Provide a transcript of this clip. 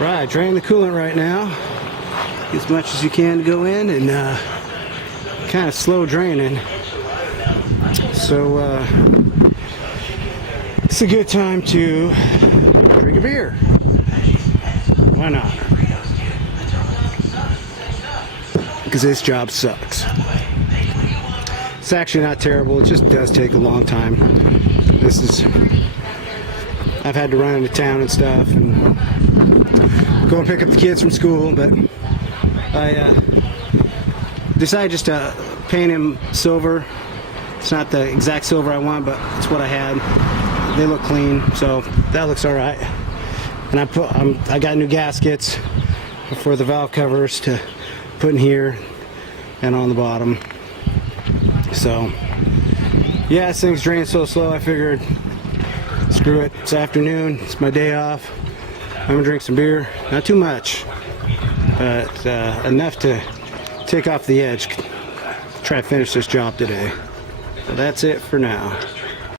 Right, drain the coolant right now. Get as much as you can to go in, and kind of slow draining. So it's a good time to drink a beer. Why not? Because this job sucks. It's actually not terrible, it just does take a long time. I've had to run into town and stuff and go and pick up the kids from school, but I decided just to paint him silver. It's not the exact silver I want, but it's what I had. They look clean, so that looks all right. And I got new gaskets for the valve covers to put in here and on the bottom. So yeah, this thing's draining so slow, I figured screw it, it's afternoon, it's my day off, I'm gonna drink some beer. Not too much, but enough to take off the edge, try to finish this job today. So that's it for now.